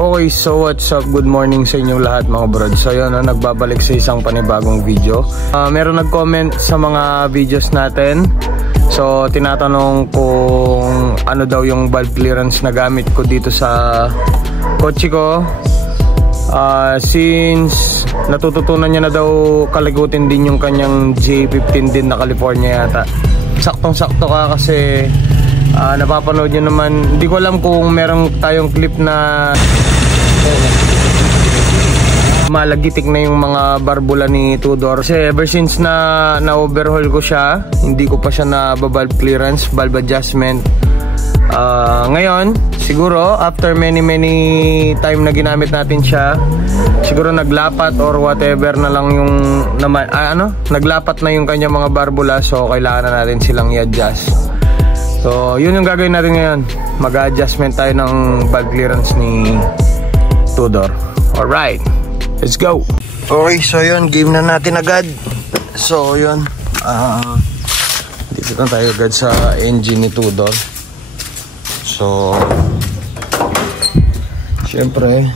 Okay, so what's up? Good morning sa inyong lahat mga brad. So yun, nagbabalik sa isang panibagong video. Meron nag-comment sa mga videos natin. So tinatanong kung ano daw yung valve clearance na gamit ko dito sa kotse ko. Since natututunan niya na daw kaligutin din yung kanyang J15 din na California yata. Saktong-sakto ka kasi napapanood nyo naman. Hindi ko alam kung meron tayong clip na malagitik na yung mga barbula ni Tudor. Kasi ever since na overhaul ko siya, hindi ko pa siya na valve clearance, valve adjustment. Ngayon siguro after many time na ginamit natin siya, siguro naglapat or whatever na lang yung naglapat na yung kanya mga barbula. So kailangan na natin silang i-adjust. So yun yung gagawin natin ngayon. Mag-adjustment tayo ng valve clearance ni Tudor. Alright, let's go. Okay, so yun, game na natin agad. So yun, dito na tayo agad sa engine ni Tudor. So syempre,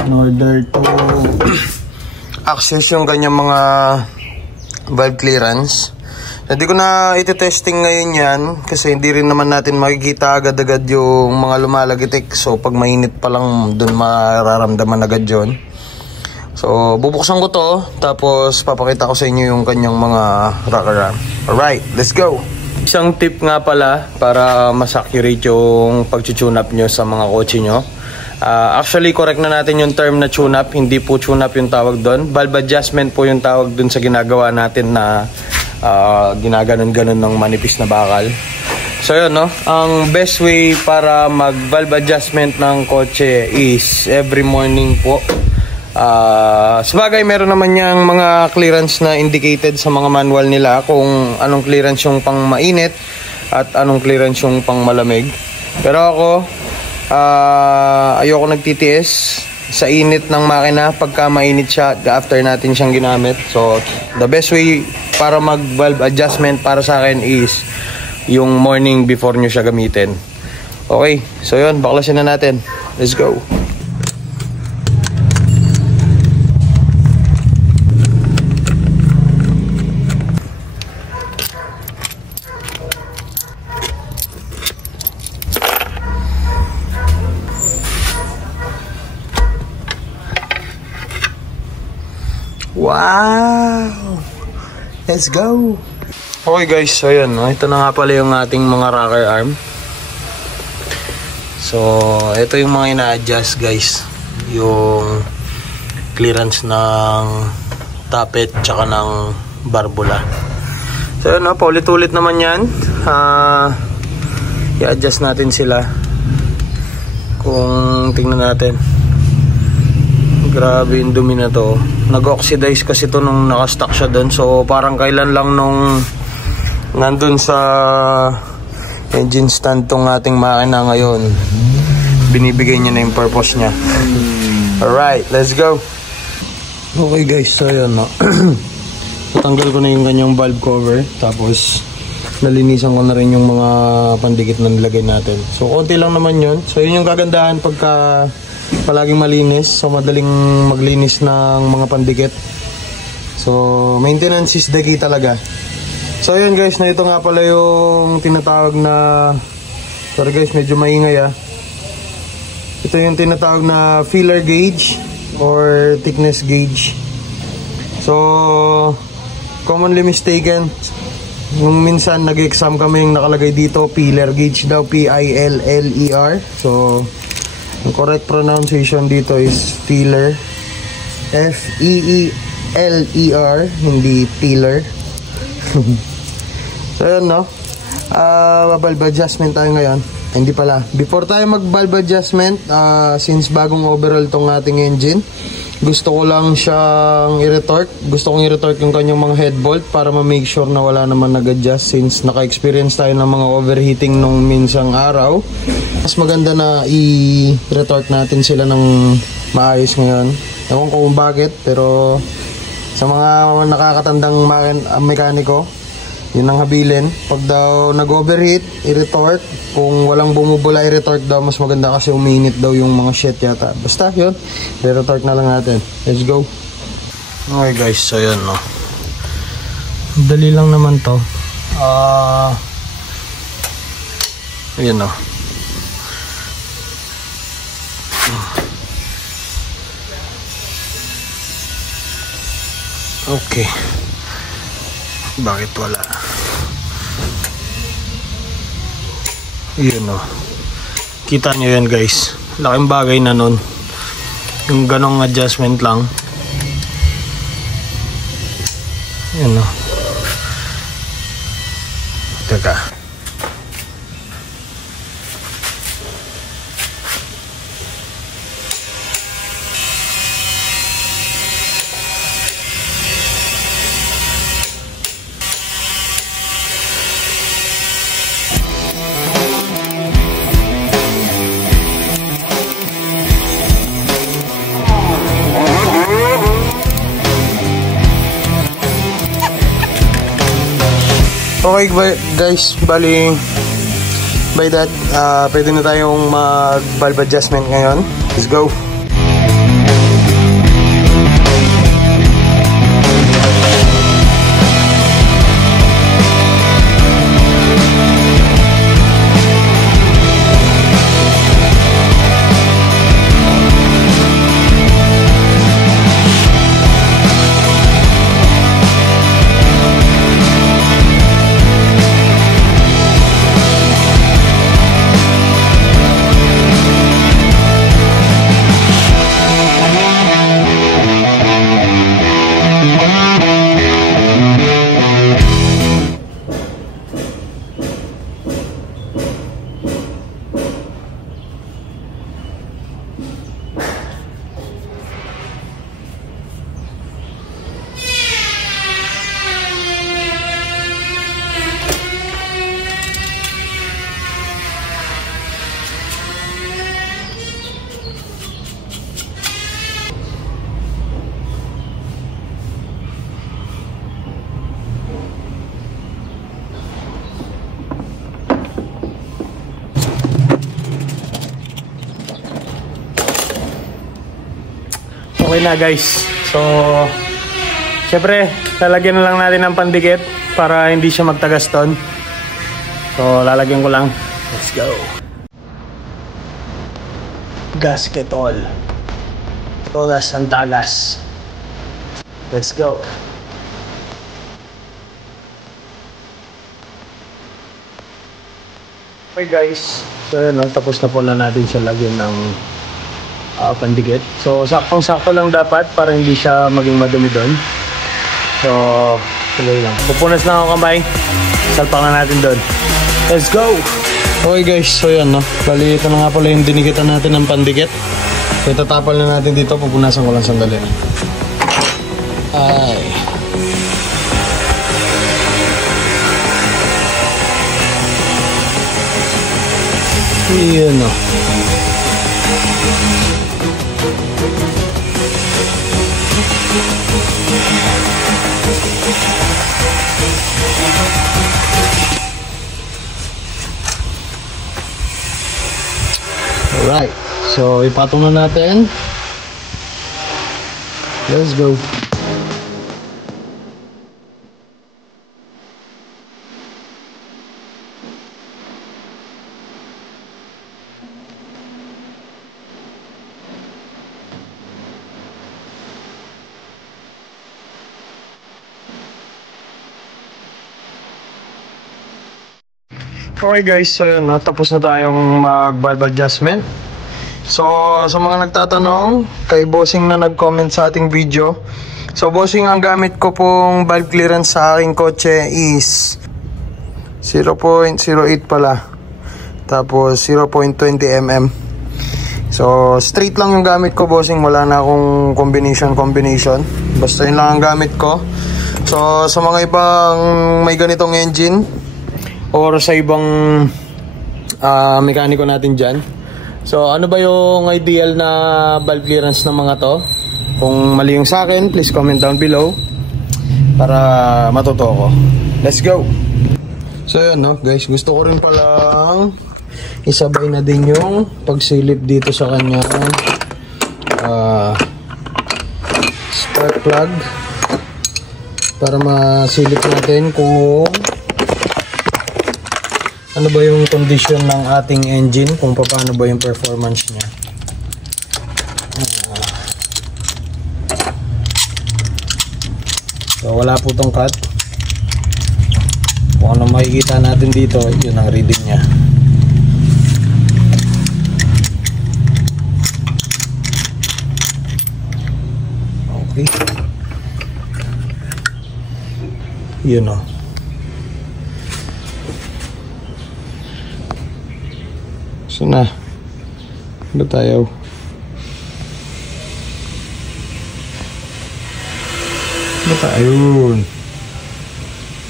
in order to access yung kanyang mga valve clearance, hindi ko na iti-testing ngayon yan kasi hindi rin naman natin makikita agad-agad yung mga lumalagitik. So pag mainit pa lang dun mararamdaman agad yun. So bubuksan ko to, tapos papakita ko sa inyo yung kanyang mga rocker arm. Alright, let's go. Isang tip nga pala para mas accurate yung pag-tune-up nyo sa mga kotse nyo. Actually correct na natin yung term na tune-up. Hindi po tune-up yung tawag doon. Valve adjustment po yung tawag doon sa ginagawa natin na ginaganon-ganon ng manipis na bakal. So yun, no? Ang best way para mag valve adjustment ng kotse is every morning po. Sabagay meron naman yung mga clearance na indicated sa mga manual nila kung anong clearance yung pang mainit at anong clearance yung pang malamig. Pero ako ayoko nagtitiis sa init ng makina pagka mainit siya after natin siyang ginamit. So the best way para mag valve adjustment para sa akin is yung morning before nyo siya gamitin. Okay, so yun, baklasin na natin. Let's go. Wow! Let's go! Okay guys, so yun, ito na nga pala yung ating mga rocker arm. So, ito yung mga ina-adjust guys. Yung clearance ng tappet tsaka ng barbula. So yun, paulit-ulit naman yan. I-adjust natin sila. Kung tingnan natin. Grabe yung dumi na to. Nag-oxidize kasi to nung nakastock siya doon. So parang kailan lang nung nandun sa engine stand tong ating makina ngayon, binibigay niya na yung purpose niya. Alright, let's go. Okay guys, so yun, no? Natanggal ko na yung kanyang valve cover. Tapos nalinisan ko na rin yung mga pandikit na nilagay natin. So konti lang naman yun. So yun yung kagandahan pagka palaging malinis. So madaling maglinis ng mga pandikit. So maintenance is the key talaga. So yun guys, na ito nga pala yung tinatawag na, sorry guys medyo maingay ito yung tinatawag na filler gauge or thickness gauge. So commonly mistaken, yung minsan nag-exam kami yung nakalagay dito filler gauge daw, P-I-L-L-E-R. So ang correct pronunciation dito is filler, F-E-E-L-E-R, hindi filler. So yun, no? Valve adjustment tayo ngayon. Hindi pala, before tayo mag valve adjustment, since bagong overhaul tong ating engine, gusto ko lang siyang i-retorque. Gusto kong i-retorque yung kanyang mga head bolt para ma-make sure na wala naman nag-adjust, since naka-experience tayo ng mga overheating nung minsang araw. Mas maganda na i-retorque natin sila ng maayos ngayon. Ewan ko kung bakit, pero sa mga nakakatandang mekaniko, Yun ang habilin. Pag daw nag-overheat, i-retort. Kung walang bumubula, i-retort daw. Mas maganda kasi uminit daw yung mga shit yata. Basta yun, i-retort na lang natin. Let's go. Okay guys, so yun no. Dali lang naman to. Yun no. Okay. Bakit wala? Yun o. Kita nyo yan guys. Laking bagay na nun. Yung ganong adjustment lang. Yun o. Teka. Okay guys, bali by that, pwede na tayong mag-valve adjustment ngayon. Let's go! Okay na guys, so syempre lalagyan na lang natin ng pandikit para hindi siya magtagas ton. So lalagyan ko lang. Let's go. Gasket all. Todas ang tagas. Let's go. Okay guys, so yun, tapos na po na natin siya lagyan ng pandikit. So saktong-sakto lang dapat para hindi siya maging madumi doon. So tuloy lang. Pupunas lang ako kamay. Salpak na natin doon. Let's go! Okay guys, so yan no. Bali ito na nga pala yung dinikitan natin ng pandikit. So itatapal na natin dito. Pupunasan ko lang sandali. Ay. Yun no. Alright, so ipatong na natin. Let's go. Okay guys, so yun, tapos na tayong mag-valve adjustment. So sa mga nagtatanong kay Bossing na nag-comment sa ating video, so Bossing, ang gamit ko pong valve clearance sa aking kotse is 0.08 pala, tapos 0.20 mm. So straight lang yung gamit ko Bossing, wala na akong combination, basta yun lang ang gamit ko. So sa mga ibang may ganitong engine or sa ibang mekaniko natin dyan, so ano ba yung ideal na valve clearance ng mga to? Kung mali yung sa akin, please comment down below. para matuto ako. Let's go! So yun no guys, gusto ko rin palang isabay na din yung pagsilip dito sa kanyang spark plug para masilip natin kung ano ba yung condition ng ating engine, kung paano ba yung performance niya. So wala po tong cut. Kung ano makikita natin dito, yun ang reading niya. Okay. Yun o. So na. Ba tayo? Ba ayun.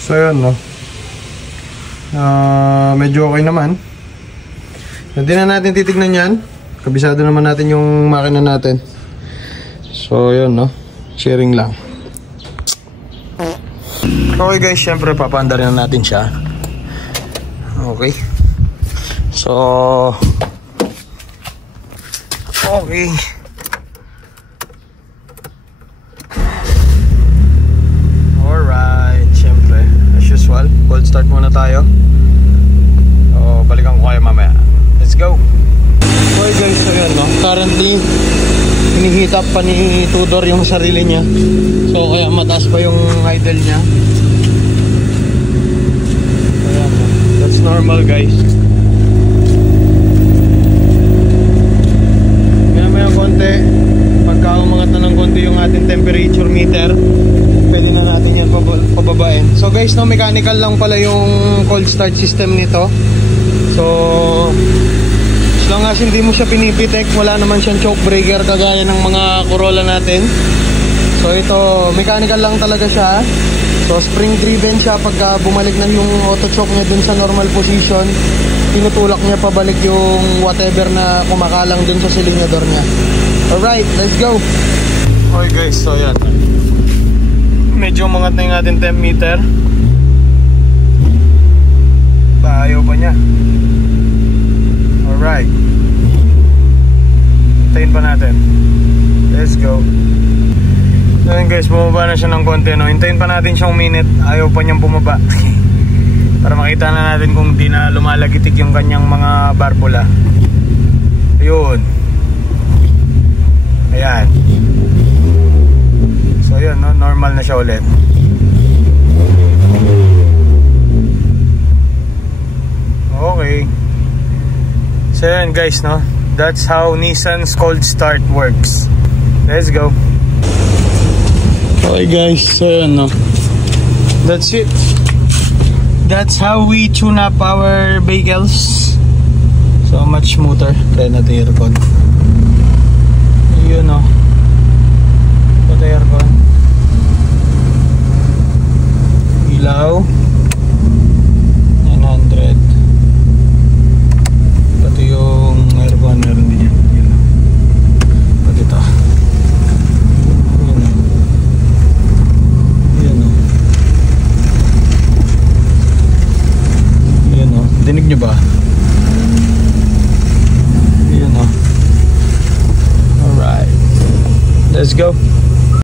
So yun no. Medyo okay naman. Hindi na natin titignan yan. Kabisado naman natin yung makina natin. So yun no. Sharing lang. Okay guys, syempre papaandar na natin siya. Okay. So okay. Alright, syempre as usual, cold start muna tayo. So balikan ko kayo mamaya. Let's go. Okay guys, so yun no. Currently hinihit up pa ni Tudor yung sarili niya. So kaya mataas pa yung idle niya. So yan, that's normal guys. Maya konti, pagka umangat na ng konti yung ating temperature meter, pwede na natin yan pababain. So guys no, mechanical lang pala yung cold start system nito. So as long as hindi mo siya pinipitek, wala naman siyang choke breaker kagaya ng mga Corolla natin. So ito, mechanical lang talaga siya. So spring driven siya. Pagka bumalik na yung auto choke niya dun sa normal position, tinutulak niya pabalik yung whatever na kumakalang dun sa silinyador niya. Alright, let's go. Okay guys, so yan. Medyo umangat na yung ating temp meter. Ayaw pa niya. Alright, hintayin pa natin. Let's go. So yun guys, bumaba na siya ng konti no? Hintayin pa natin siyang minute. Ayaw pa niyang bumaba. Para makita na natin kung di na lumalagitik yung kanyang mga barbula. Ayun. Ayan. So yun no? Normal na siya ulit. Okay. So yun guys no, that's how Nissan's cold start works. Let's go. Okay guys, so yun no, that's it. That's how we tune up our vehicles. So much smoother. Try natin aircon. Yun no, pati aircon, ilaw 900. Pati yung aircon meron din yan. Yun no, pati ito. Dinig nyo ba? Yun o. Alright. Let's go.